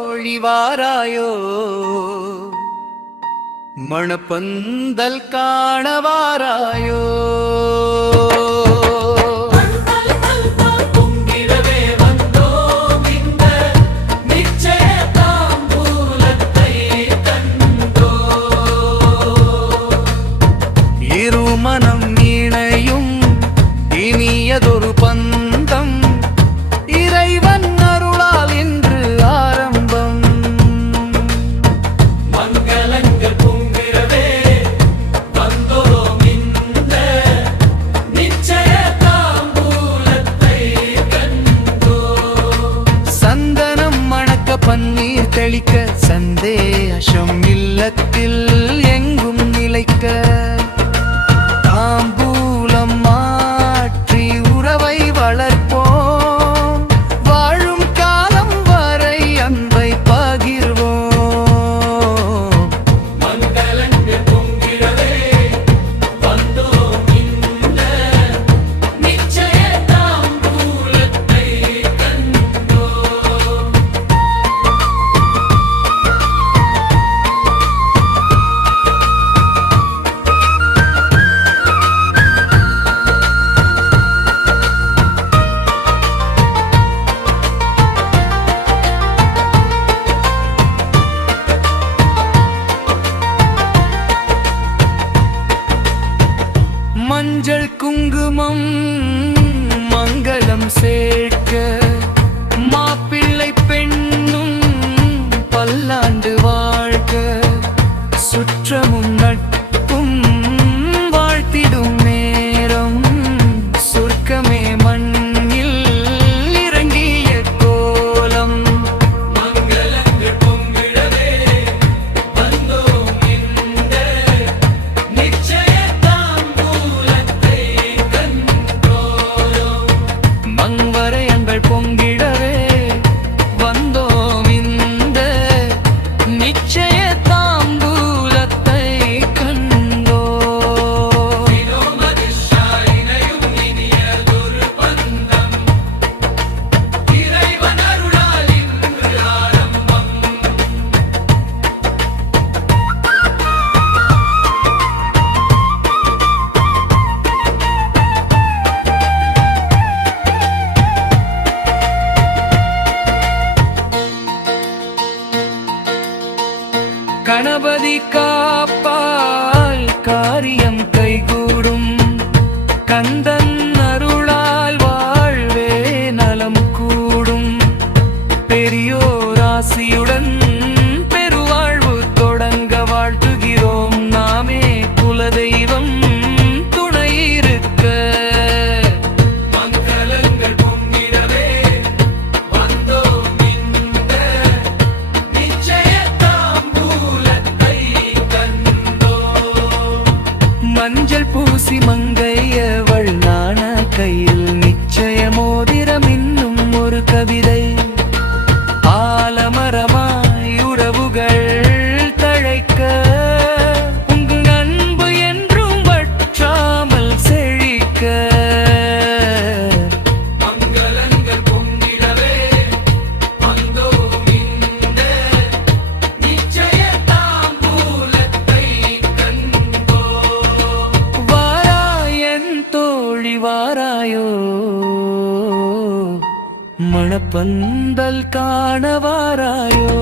பொழிவாராயோ மணப்பந்தல் காணவாராயோ? களிக்க சந்தேஷம் இல்லத்தில் மஞ்சள் குங்குமம் மங்களம் சேர்க்க கணபதி காப்பால் காரியம் கைகூடும். கந்தன் மஞ்சள் பூசி மங்கையவள் நாண கையில் நிச்சய மோதிரம் இன்னும் ஒரு கவிதை. ஆலமரமா மணப்பந்தல் காணவாராயோ